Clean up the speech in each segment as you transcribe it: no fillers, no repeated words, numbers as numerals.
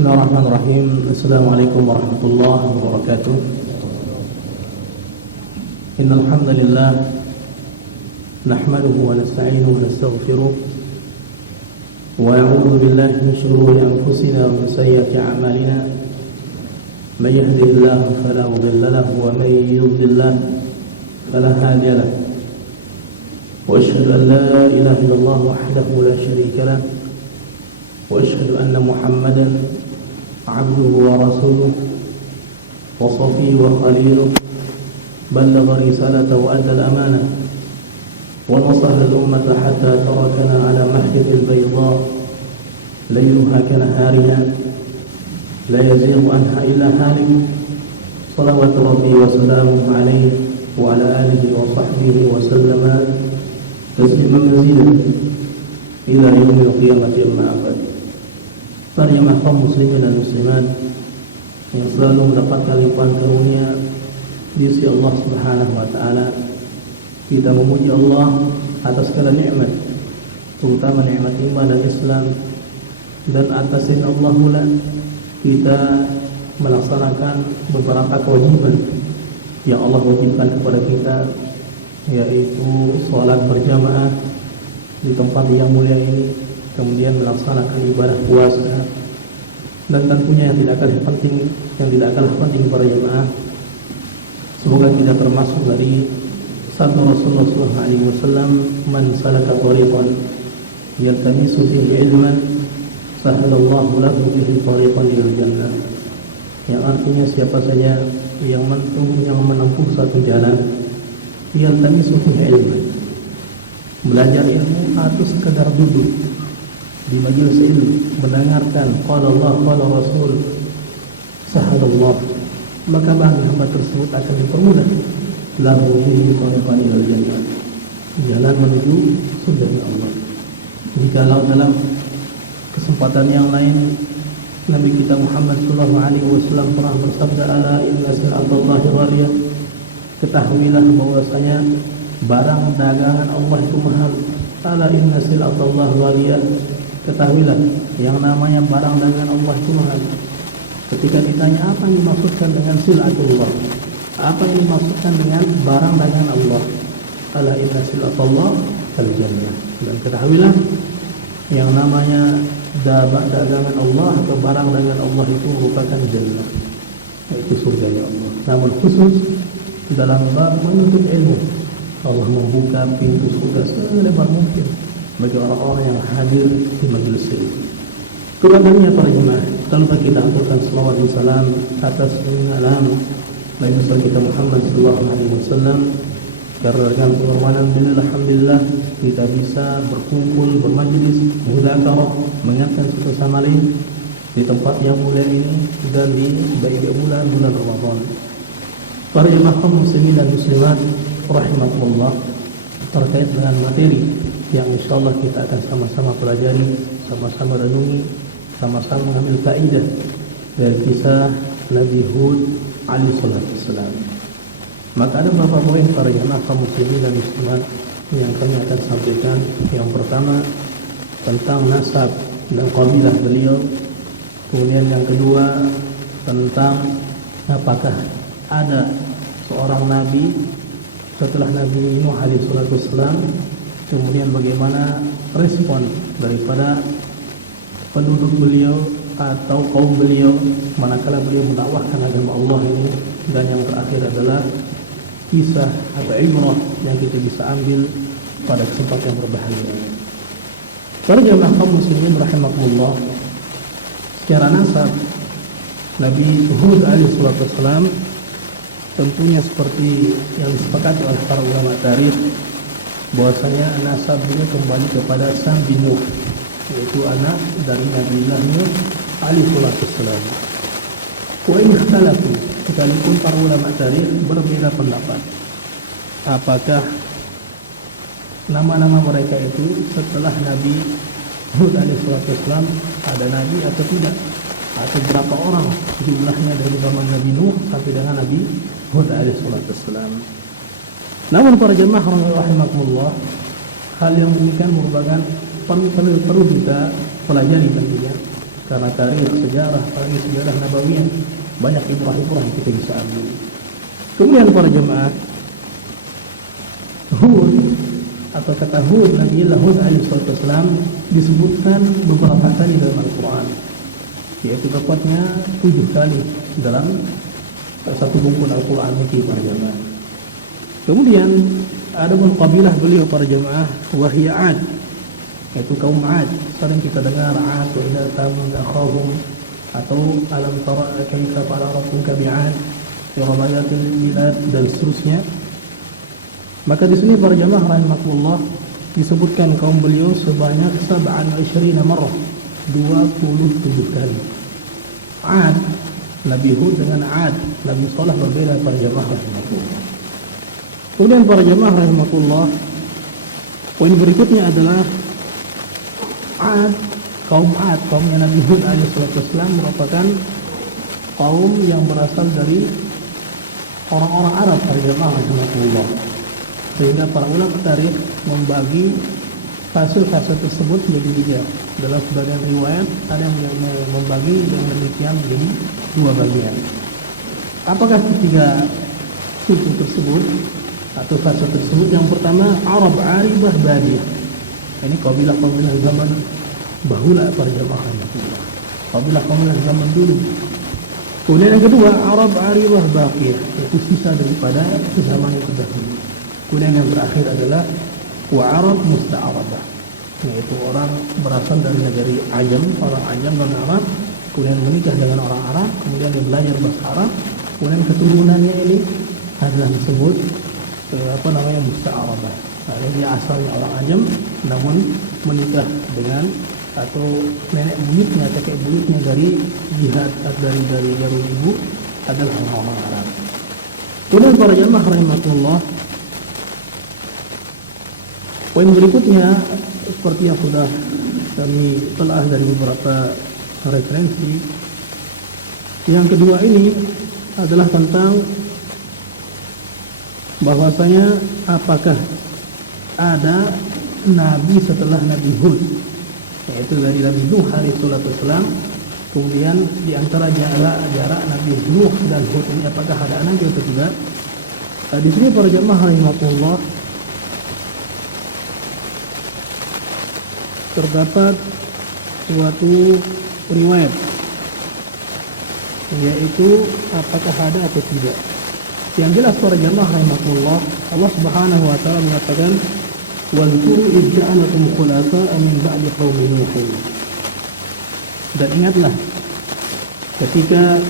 Bismillahirrahmanirrahim. Assalamualaikum warahmatullahi wabarakatuh. Innal hamdalillah nahmaduhu wa nasta'inuhu wa nastaghfiruh wa na'udzu billahi min shururi anfusina wa min sayyiati a'malina. May yahdihillahu fala mudilla lahu wa may yudlil fala hadiya lahu. Wa asyhadu an la ilaha illallah wahdahu la syarika lahu wa asyhadu anna Muhammadan عبده ورسوله وصفيه وخليله بلغ رسالته وأدى الأمانة ونصح الأمة حتى تركنا على محجة البيضاء ليلها كنهارها لا يزيغ عنها إلا هالك صلوات ربي وسلامه عليه وعلى آله وصحبه وسلم تسليما مزيدا إلى يوم القيامة أما بعد. Para jemaah kaum muslimin dan muslimat yang selalu mendapatkan limpahan karunia di sisi Allah Subhanahu wa taala, kita memuji Allah atas segala nikmat, terutama nikmat iman dan Islam, dan atas izin Allah pula kita melaksanakan beberapa kewajiban yang Allah wajibkan kepada kita, yaitu salat berjamaah di tempat yang mulia ini, kemudian melaksanakan ibadah puasa, dan tentunya yang tidak kalah penting para jemaah, semoga kita termasuk dari sabda Rasulullah SAW, man salaka tariqan yaltamisu fihi ilman sahalallahu lahu bihi tariqan ilal jannah, yang artinya siapa saja yang menempuh satu jalan yaltamisu fihi ilman, belajar ilmu atau sekedar duduk di majelis ilmu mendengarkan qala Allah qala Rasul sahalallah, maka bagi hamba tersebut akan dipermudah lahu bihi tariqan ilal jannah, jalan menuju surga Allah. Jikalau dalam kesempatan yang lain Nabi kita Muhammad sallallahu alaihi wasallam pernah bersabda, ala inna sil'atallahi ghaliyah, ketahuilah bahwasanya barang dagangan Allah itu mahal. Ala inna sil'atallahi ghaliyah, ketahuilah yang namanya barang dagangan Allah itu mahal. Ketika ditanya apa yang dimaksudkan dengan sil'atullah, apa yang dimaksudkan dengan barang dagangan Allah, ala inna sil'atullah al-jannah, dan ketahuilah yang namanya dagangan Allah atau barang dagangan Allah itu merupakan jannah, yaitu surganya Allah. Namun khusus dalam bab menuntut ilmu, Allah membuka pintu surga selebar mungkin bagi orang-orang yang hadir di majelis ini. Kepadanya para jemaah, tanpa kita aturkan selawat dan salam atas alam Nabi besar kita Muhammad sallallahu alaihi wasallam, karena dengan pengorbanan beliau alhamdulillah kita bisa berkumpul, bermajlis, mudzakarah, mengingatkan satu sama lain di tempat yang mulia ini dan di baik bulan Ramadan. Para jemaah kaum muslimin dan muslimat rahimakumullah, terkait dengan materi yang insyaallah kita akan sama-sama pelajari, sama-sama renungi, sama-sama mengambil faedah dari kisah Nabi Hud alaihi salatu wassalam. Maka ada beberapa poin para jemaah kaum muslimin dan muslimat yang kami akan sampaikan. Yang pertama tentang nasab dan qabilah beliau. Kemudian yang kedua tentang apakah ada seorang nabi setelah Nabi Nuh alaihi salatu wassalam, kemudian bagaimana respon daripada penduduk beliau atau kaum beliau manakala beliau mendakwahkan agama Allah ini. Dan yang terakhir adalah kisah atau ibrah yang kita bisa ambil pada kesempatan yang berbahagia ini. Para jemaah kaum muslimin rahimakumullah, secara nasab Nabi Hud alaihi salatu wassalam tentunya seperti yang disepakati oleh para ulama tarikh, bahwasanya nasab beliau kembali kepada sang bin Nuh, yaitu anak dari Nabi Nuh alaihi salatu wassalam. Wa in ikhtalafu, sekalipun para ulama tarikh berbeda pendapat apakah nama-nama mereka itu setelah Nabi Hud alaihi salatu wassalam ada nabi atau tidak, atau berapa orang jumlahnya dari zaman Nabi Nuh sampai dengan Nabi Hud alaihi salatu wassalam. Namun para jemaah rahimakumullah, hal yang demikian merupakan perlu kita pelajari tentunya, Karena tarikh sejarah, apalagi sejarah nabawiyah, banyak ibrah-ibrah yang kita bisa ambil. Kemudian para jemaah, Hud atau kata Hud, Nabi Hud alaihi wasallam disebutkan beberapa kali dalam Al-Quran, yaitu tepatnya 7 kali dalam satu buku Al-Quran ini para jemaah. Kemudian ada pun kabilah beliau para jemaah, wahia Ad, yaitu kaum Ad. Sering kita dengar Ad wa ila Thamud akhahum, atau alam tara kaifa fa'ala rabbuka bi'ad iramayatil bilad, dan seterusnya. Maka di sini para jemaah rahimakumullah disebutkan kaum beliau sebanyak 27 marrah, 27 kali. Ad, Nabi Hud dengan Ad, Nabi Saleh berbeda para jemaah rahimakumullah. Kemudian para jemaah rahimakumullah, poin berikutnya adalah Ad, kaumnya Nabi Hud alaihissalam merupakan kaum yang berasal dari orang-orang Arab para jemaah rahimakumullah. Sehingga para ulama tarikh membagi fase-fase tersebut menjadi 3. Dalam sebagian riwayat ada yang membagi yang demikian menjadi 2 bagian. Apakah ketiga suku tersebut atau fase tersebut? Yang pertama Arab Aribah Badiyah. Ini kabilah-kabilah zaman bahula para jemaah rahimakumullah, kabilah-kabilah zaman dulu. Kemudian yang kedua Arab Aribah Baqiyah, yaitu sisa daripada zaman yang terdahulu. Kemudian yang terakhir adalah wa Arab Musta'arabah, yaitu orang berasal dari negeri Ajam, orang Ajam dan Arab, kemudian menikah dengan orang Arab, kemudian dia belajar bahasa Arab, kemudian keturunannya ini adalah disebut Musta'arabah. Nah, dia asalnya orang Ajam, namun menikah dengan atau nenek buyutnya, kakek buyutnya dari jihad dari ibu adalah orang Arab. Kemudian para jemaah rahimakumullah, poin berikutnya seperti yang sudah kami telah dari beberapa referensi. Yang kedua ini adalah tentang bahwasanya apakah ada nabi setelah Nabi Hud, yaitu dari Nabi Nuh alaihissalam. Kemudian di antara jarak Nabi Nuh dan Hud ini apakah ada nabi atau tidak? Di sini para jemaah rahimakumullah terdapat suatu riwayat, yaitu apakah ada atau tidak. Yang jelas para jemaah rahimakumullah, Allah Subhanahu wa taala mengatakan wazkuru idh ja'alakum khulafa'a min ba'di qaumi Nuh. Dan ingatlah ketika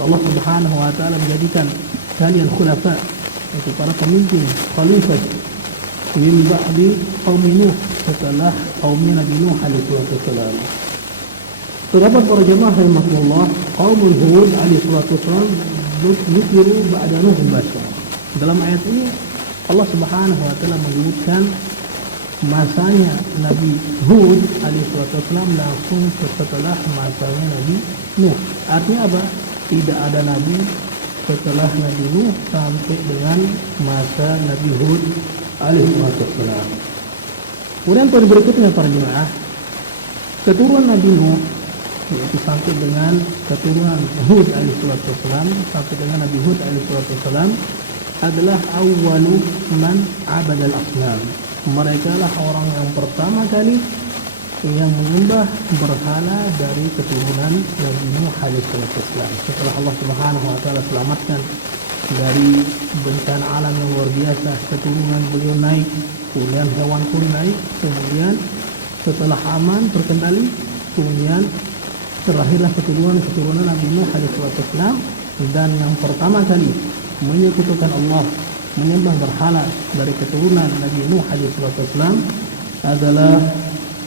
Allah Subhanahu wa taala menjadikan kalian khulafa, yaitu para pemimpin, khalifah min ba'di qaumi Nuh, setelah kaumnya Nabi Nuh alaihi wasallam. Terdapat para jemaah rahimakumullah, qaumul Hud alaihi wasallam yukiru ba'da Nuh bashar. Dalam ayat ini Allah Subhanahu wa taala menyebutkan masanya Nabi Hud alaihi wasallam langsung setelah masanya Nabi Nuh. Artinya apa? Tidak ada nabi setelah Nabi Nuh sampai dengan masa Nabi Hud alaihi wasallam. Kemudian poin berikutnya para jemaah, keturunan Nabi Nuh, yaitu sampai dengan keturunan Hud alaihi wasallam, sampai dengan Nabi Hud alaihi wasallam adalah awwalu man abadal asnam. Mereka lah orang yang pertama kali yang menyembah berhala dari keturunan Nabi Nuh alaihi wasallam. Setelah Allah Subhanahu wa taala selamatkan dari bencana alam yang luar biasa, keturunan beliau naik, kemudian hewan pun naik, kemudian setelah aman terkendali, kemudian terlahirlah keturunan Nabi Nuh alaihi wasallam. Dan yang pertama kali menyekutukan Allah, menyembah berhala dari keturunan Nabi Nuh alaihi wasallam adalah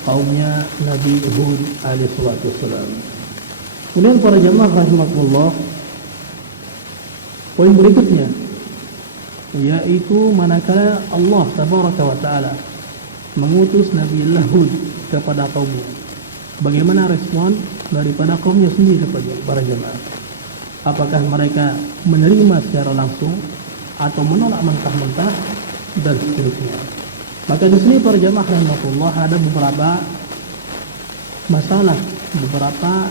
kaumnya Nabi Hud alaihi wasallam. Kemudian para jemaah rahimakumullah, poin berikutnya yaitu manakala Allah tabaraka wa taala mengutus Nabi Hud kepada kaumnya, bagaimana respon daripada kaumnya sendiri kepada para jemaah? Apakah mereka menerima secara langsung atau menolak mentah-mentah dan seterusnya? Maka di sini para jemaah rahimakumullah ada beberapa masalah beberapa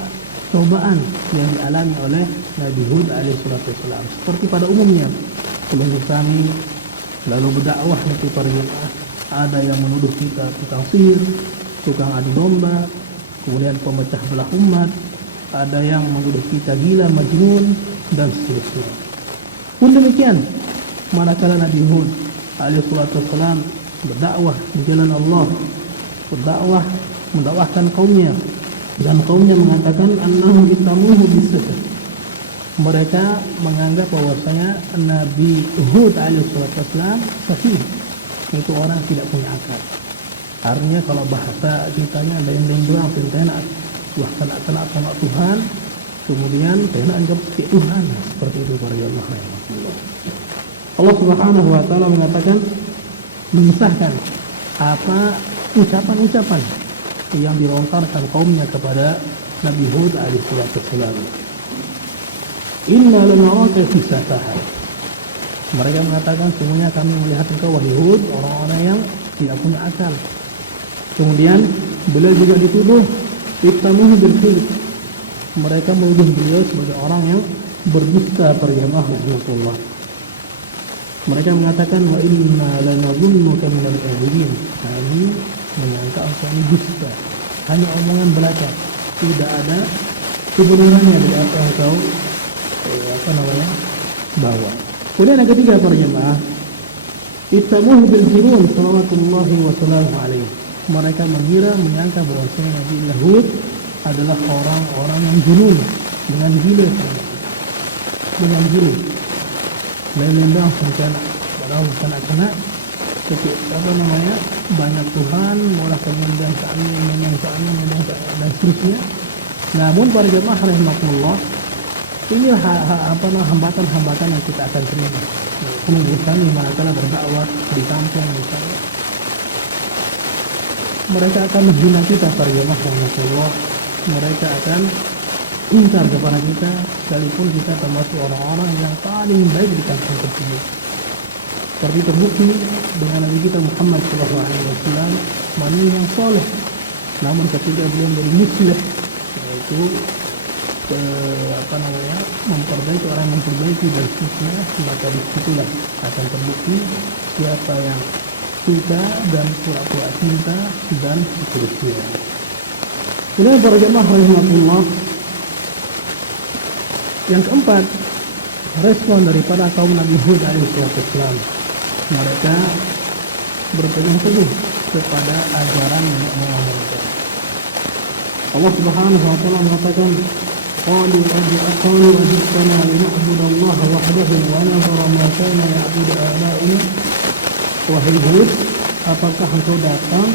cobaan yang dialami oleh Nabi Hud alaihissalam. Seperti pada umumnya, penduduk kami lalu berdakwah nanti para jemaah, ada yang menuduh kita tukang sihir, tukang adu domba, kemudian pemecah belah umat, ada yang menuduh kita gila, majnun, dan seterusnya. Pun demikian, manakala Nabi Hud alaihissalam berdakwah di jalan Allah, berdakwah mendakwahkan kaumnya, dan kaumnya mengatakan annahum ittamuhu bisihir. Mereka menganggap bahwasanya Nabi Hud alaihissalam sahih, itu orang tidak punya akal. Artinya kalau bahasa ceritanya lain-lain doang, perintahnya bahkan kena sama Tuhan, kemudian perintah anggap Tuhan, seperti itu para jemaah. Allah Subhanahu wa taala mengatakan, mengisahkan apa ucapan-ucapan yang dilontarkan kaumnya kepada Nabi Hud alaihissalam. Inna lanaraka fi safahat. Mereka mengatakan, semuanya kami melihat engkau wahai Hud orang-orang yang tidak punya akal. Kemudian beliau juga dituduh ittamuhu bil kadhib. Mereka menuduh beliau sebagai orang yang berdusta para jemaah rahmatullah. Mereka mengatakan wa inna lanadhunnuka minal kadhibin. Kami menyangka engkau ini dusta, hanya omongan belaka, tidak ada kebenarannya dari apa yang kau bawa. Kemudian yang ketiga para jemaah, ittamuhu bil jirun salawatullahi wa salamuhu alaihi. Mereka menyangka bahwasanya Nabi Hud adalah orang-orang yang junun, dengan gila, lain-lain langsung kena, padahal kena banyak Tuhan, maulah kemudian keamin dan seterusnya. Namun para jemaah rahimakumullah, ini hambatan-hambatan yang kita akan terima. Menurut kami manakala berdakwah di kampung misalnya, mereka akan menghina kita para jemaah rahimakumullah. Mereka akan ingkar kepada kita, sekalipun kita termasuk orang-orang yang paling baik di kampung tersebut. Seperti terbukti dengan Nabi kita Muhammad SAW, manusia yang soleh, namun ketika beliau menjadi muslim, yaitu memperbaiki orang yang memperbaiki dan seterusnya, maka disitulah akan terbukti siapa yang suka dan pura-pura cinta dan seterusnya. Kemudian para jemaah rahimahullah, yang keempat, respon daripada kaum Nabi Hud alaihissalam. Mereka berpegang teguh kepada ajaran nenek moyang mereka. Allah Subhanahu wa taala mengatakan, qalu ajibtana lina'budallaha wahdahu wa nadhara ma kana ya'budu aba'una. Wahai Hud, apakah engkau datang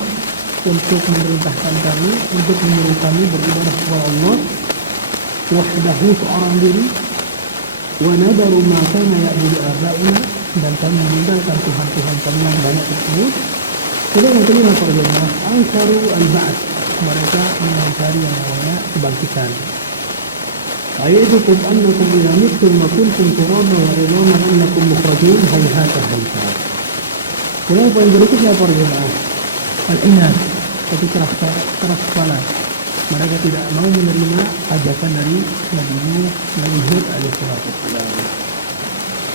untuk memerintahkan kami, untuk menyuruh kami beribadah kepada Allah wahdahu, seorang diri, wa nadharu ma kana ya'budu aba'una, dan kami meninggalkan Tuhan-Tuhan kami yang banyak tersebut. Kemudian yang kelima para jemaah, angkaru al-ba'ats. Mereka mengingkari yang namanya kebangkitan. Ayatukum annakum idza mittum wa kuntum turaban wa idhaman annakum mukhrajun, hayhata hayhata. Kemudian poin berikutnya para jemaah, al-inad, itu keras kepala. Mereka tidak mau menerima ajakan dari Nabi Hud alaihissalam.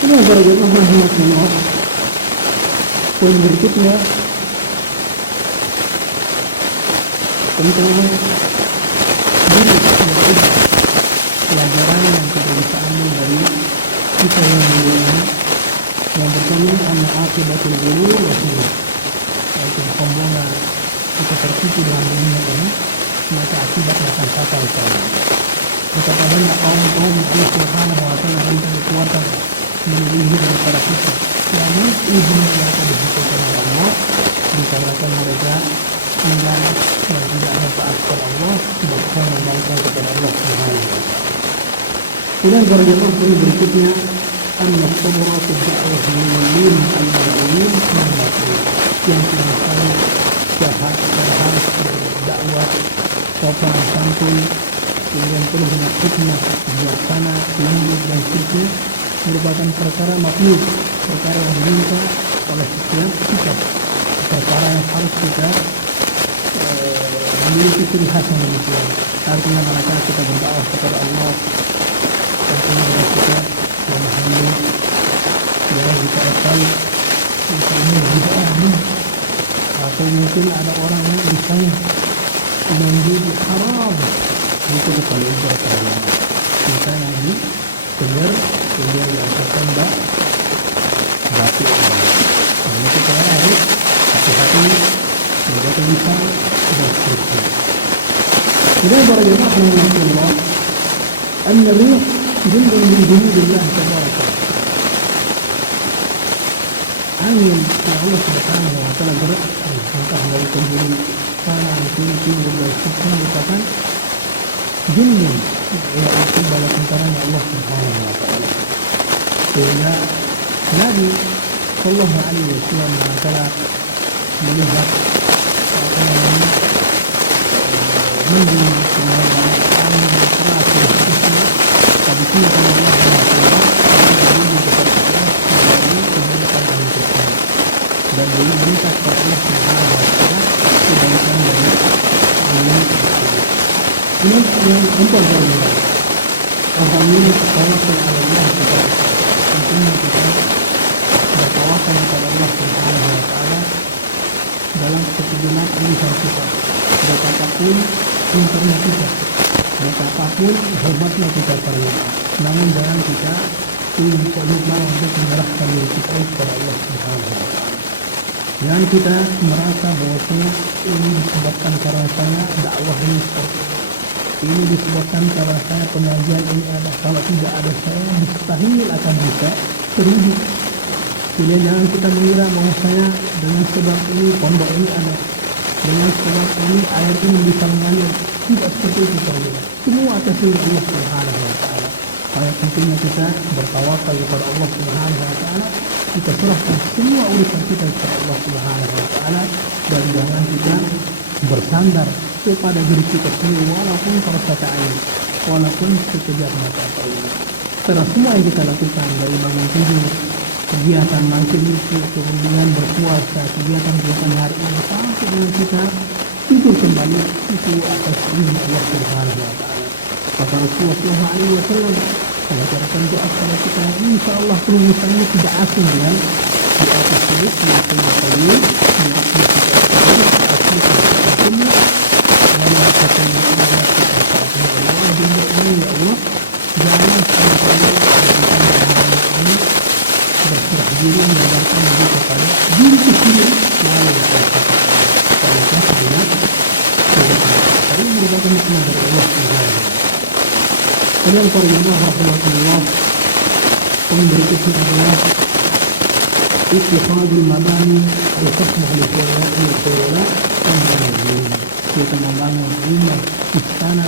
Ini para jemaah rahimahullah, poin berikutnya tentang diri pelajaran yang kita bisa ambil dari kita yang mulia ini. Yang pertama, akibatul ghurur wa sunnah, yaitu kesombongan. Kita tertipu dengan dunia ini, maka akibatnya akan fatal sekali. Jika padanya kaum Allah Subhanahu wa taala hendak dikeluarkan menjauhi daripada kita, namun ujungnya mereka dihukum oleh Allah dikarenakan mereka enggan dan tidak taat kepada Allah, bahkan membangkang kepada Allah Subhanahu wa taala. Kemudian para jemaah poin berikutnya, an-nasabra fi da'wah al-mu'min al-mu'min al-mu'min, yang tidak harus berdakwah sopan santun, kemudian penuh dengan hikmah, bijaksana, lembut dan seterusnya, merupakan perkara maklum, perkara yang diminta oleh setiap kita, perkara yang harus kita memiliki ciri khas yang demikian. Artinya manakala kita berdakwah kepada Allah, artinya kita memahami jangan kita asal ini bid'ah nih, atau mungkin ada orang yang misalnya menjadi haram, itu kalau berkata kita yang ini benar yang diajarkan batik. Nah, kita harus hati-hati menjaga lisan dan seterusnya. Kemudian para jemaah rahimahullah, an-rih jundun min junudillah tabaraka. Angin yang Allah Subhanahu wa taala gerakkan entah dari penghulu kanan kiri timur dan seterusnya merupakan jundun, yaitu bala tentaranya Allah Subhanahu wa taala. Sehingga Nabi Sallallahu Alaihi Wasallam manakala melihat mendung kemudian angin keras dan seterusnya, tapi tidak Allah dan beliau minta kepada Allah Subhanahu wa taala kebaikan dari angin tersebut. Ini yang keempat dari alhamdulillah tawakal ala Allah taala. Tentunya kita bertawakal kepada Allah Subhanahu wa taala dalam segenap urusan kita. Betapapun pintarnya kita, betapapun hebatnya kita terlihat, namun jangan kita lupa untuk menyerahkan diri kita kepada Allah Subhanahu wa taala. Jangan kita merasa bahwasanya ini disebabkan karena saya dakwah ini seperti ini disebabkan karena saya pengajian ini ada, kalau tidak ada saya mustahil akan bisa terwujud. Jadi jangan kita mengira bahwasanya dengan sebab ini pondok ini ada, dengan sebab ini air ini bisa mengalir. Tidak seperti itu saja. Semua atas izin Allah Subhanahu wa taala. Maka tentunya kita bertawakal kepada Allah Subhanahu wa taala. Kita serahkan semua urusan kita kepada Allah Subhanahu wa taala dan jangan kita bersandar kepada diri kita sendiri walaupun terasa air, walaupun sekejap mata air. Karena semua yang kita lakukan dari bangun tidur, kegiatan mancing itu, kemudian berpuasa, kegiatan hari ini sampai dengan kita tidur kembali itu atas izin Allah Subhanahu wa taala. Maka Rasulullah sallallahu alaihi wasallam mengajarkan doa kepada kita, insyaallah perusahaan ini tidak asing dengan doa tersebut yang terkait dengan kita jangan sampai berserah diri mendengarkan diri kepada diri sendiri melalui kata-kata walaupun sebenarnya ini merupakan nikmat dari Allah Subhanahu. Kemudian para jemaah rahimahullah, yang berikutnya adalah ittikhadul mabani wa tasmah li khayrat dan kita membangun rumah istana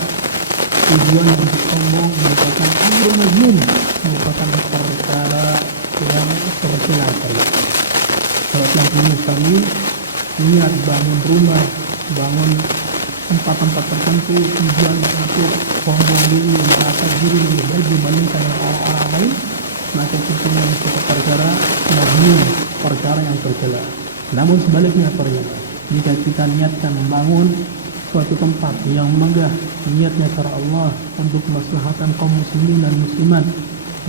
tujuan untuk sombong merupakan amrun mazmum, merupakan perkara yang tercela. Kalau yang kami niat bangun rumah, bangun tempat-tempat tertentu tujuan untuk sombong diri, merasa diri lebih baik dibandingkan dengan orang-orang lain, maka tentunya itu perkara mazmum, perkara yang tercela. Namun sebaliknya jika kita niatkan membangun suatu tempat yang megah, niatnya karena Allah untuk kemaslahatan kaum muslimin dan muslimat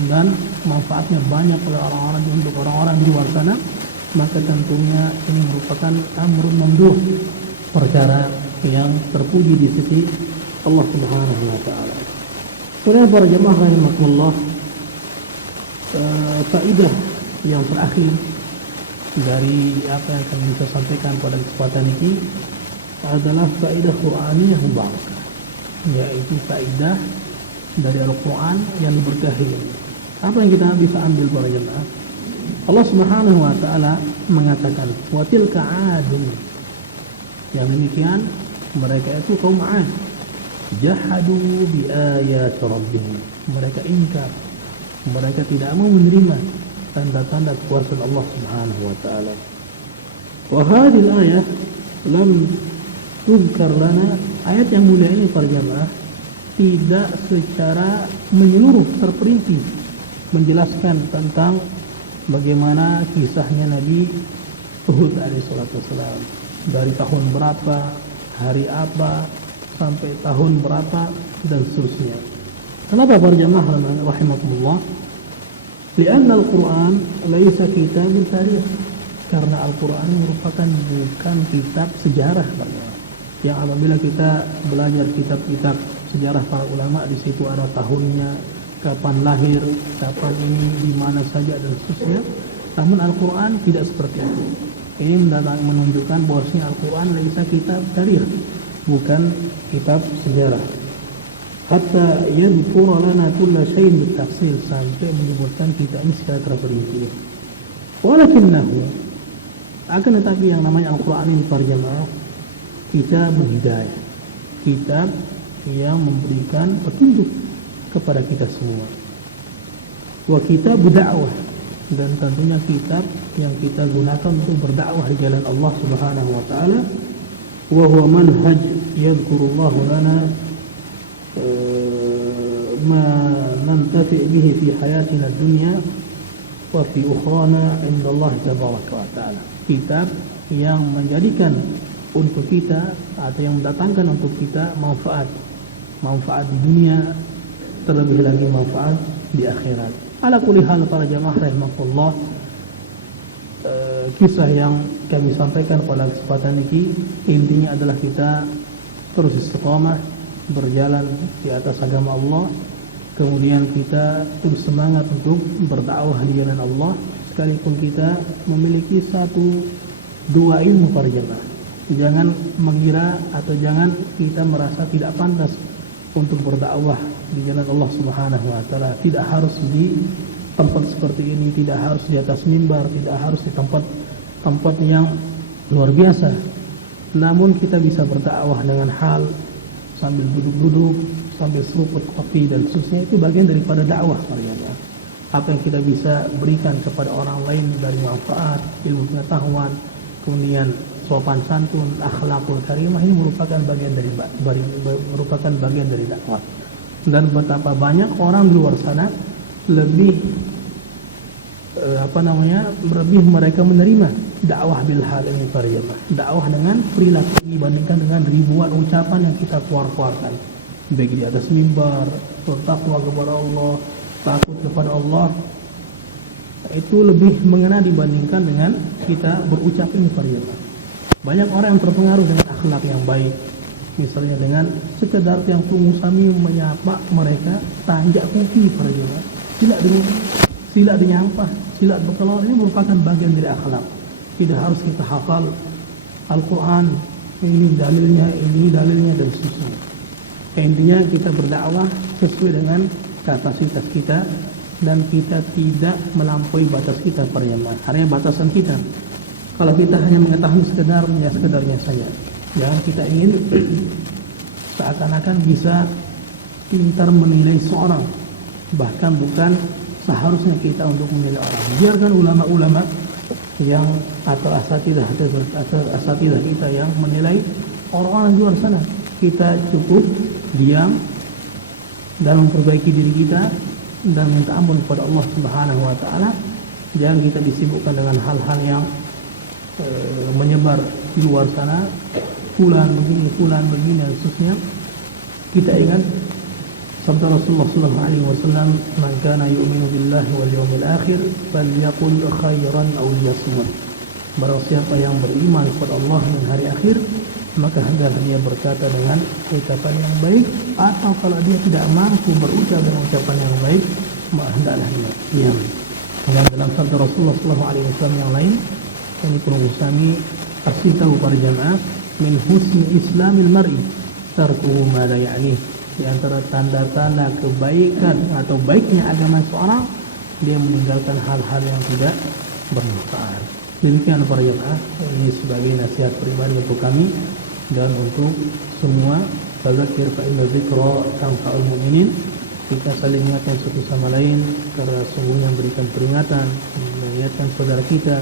dan manfaatnya banyak oleh orang-orang untuk orang-orang di luar sana, maka tentunya ini merupakan amrun mamduh, perkara yang terpuji di sisi Allah Subhanahu wa taala. Kemudian para jemaah rahimakumullah, faedah yang terakhir dari apa yang akan kita sampaikan pada kesempatan ini adalah faedah Qur'aniyah mubarakah, yaitu faedah dari Al-Quran yang diberkahi. Apa yang kita bisa ambil para jemaah? Allah Subhanahu wa taala mengatakan, wa tilka 'adun, yang demikian mereka itu kaum 'ad, jahadu bi ayati rabbihim, mereka ingkar, mereka tidak mau menerima tanda-tanda kuasa Allah Subhanahu wa taala. Wa hadhihi al-ayah lam tuzkar lana, ayat yang mulia ini para jemaah tidak secara menyeluruh terperinci menjelaskan tentang bagaimana kisahnya Nabi Hud alaihi salatu wasalam, dari tahun berapa, hari apa, sampai tahun berapa dan seterusnya. Kenapa para jamaah rahimakumullah? Lianna al-Quran laisa kitabun tarikh. Karena Al-Quran merupakan bukan kitab sejarah. Yang apabila kita belajar kitab-kitab sejarah para ulama, di situ ada tahunnya, kapan lahir, kapan ini, di mana saja dan seterusnya. Namun Al-Quran tidak seperti itu. Ini menunjukkan bahwasanya Al-Quran laisa kitab tarikh, bukan kitab sejarah. Hatta yadhkura lana kulla syai'in bitafsil, sampai menyebutkan kita ini secara terperinci. Walakinnahu, akan tetapi yang namanya Al-Quran ini para jamaah, kitabul hidayah, kitab yang memberikan petunjuk kepada kita semua. Wa kitabud da'wah, dan tentunya kitab yang kita gunakan untuk berdakwah di jalan Allah Subhanahu wa taala. Wa huwa manhaj yadhkurullahu lana ma nantafi bihi fi hayatina dunya wa fi ukhrana inda Allah tabaraka wa taala. Kitab yang menjadikan untuk kita atau yang mendatangkan untuk kita manfaat di dunia, terlebih lagi manfaat di akhirat. Ala kulli hal para jamaah rahimakumullah, kisah yang kami sampaikan pada kesempatan ini intinya adalah kita terus istiqamah berjalan di atas agama Allah, kemudian kita terus semangat untuk berdakwah di jalan Allah, sekalipun kita memiliki satu dua ilmu para jamaah. Jangan mengira atau jangan kita merasa tidak pantas untuk berdakwah di jalan Allah Subhanahu wa taala. Tidak harus di tempat seperti ini, tidak harus di atas mimbar, tidak harus di tempat yang luar biasa. Namun kita bisa berdakwah dengan hal sambil duduk-duduk, sambil seruput kopi dan seterusnya, itu bagian daripada dakwah para jamaah. Apa yang kita bisa berikan kepada orang lain dari manfaat, ilmu pengetahuan, kemudian sopan santun, akhlakul karimah, ini merupakan bagian dari dakwah. Dan betapa banyak orang di luar sana lebih lebih mereka menerima dakwah bil hal ini para jamaah. Dakwah dengan perilaku dibandingkan dengan ribuan ucapan yang kita keluarkan, baik di atas mimbar, bertakwa kepada Allah, takut kepada Allah, itu lebih mengena dibandingkan dengan kita berucap ini para jamaah. Banyak orang yang terpengaruh dengan akhlak yang baik, misalnya dengan sekedar yang tunggu-sami menyapa mereka, tanjak kuki para jamaah, sila dinyampah, sila berkelor, ini merupakan bagian dari akhlak. Tidak harus kita hafal Al-Quran, ini dalilnya dan seterusnya. Intinya kita berdakwah sesuai dengan kapasitas kita, dan kita tidak melampaui batas kita para jamaah. Hanya batasan kita. Kalau kita hanya mengetahui sekedarnya saja. Jangan kita ingin seakan-akan bisa pintar menilai seorang. Bahkan bukan seharusnya kita untuk menilai orang. Biarkan ulama-ulama yang atau asatidah kita yang menilai orang-orang di luar sana. Kita cukup diam dan memperbaiki diri kita dan minta ampun kepada Allah Subhanahu wa taala. Jangan kita disibukkan dengan hal-hal yang menyebar di luar sana, fulan begini dan seterusnya. Kita ingat sabda Rasulullah sallallahu alaihi wasallam, "Man kana yu'minu billahi wal yawmil akhir falyaqul khairan aw liyasmut." Barang siapa yang beriman kepada Allah dan hari akhir, maka hendaklah dia berkata dengan ucapan yang baik, atau kalau dia tidak mampu berucap dengan ucapan yang baik, maka hendaklah dia diam. Dan dalam sabda Rasulullah sallallahu alaihi wasallam yang lain, ini perlu kami kasih tahu para jamaah, min husni islamil mar'i tarkuhu ma la ya'ni. Di antara tanda-tanda kebaikan atau baiknya agama seorang, dia meninggalkan hal-hal yang tidak bermanfaat. Demikian para jamaah, ini sebagai nasihat pribadi untuk kami dan untuk semua. Fadzakir fa inna dzikra tanfa'ul mu'minin. Kita saling mengingatkan satu sama lain, karena sungguhnya memberikan peringatan, mengingatkan saudara kita,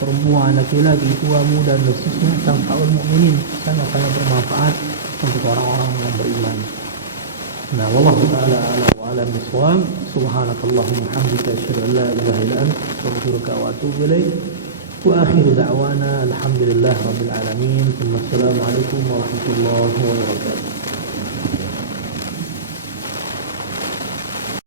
perempuan, laki-laki, tua, muda, dan seterusnya, tanfa'ul mu'minin, sangat-sangat bermanfaat untuk orang-orang yang beriman. Nah, wallahu ta'ala a'lam wa a'lam bissawab. Subhanakallahumma hamdika asyhadu an la ilaha illa anta astaghfiruka wa atubu ilaik. Wa akhiru da'wana alhamdulillah rabbil alamin. Assalamualaikum warahmatullahi wabarakatuh.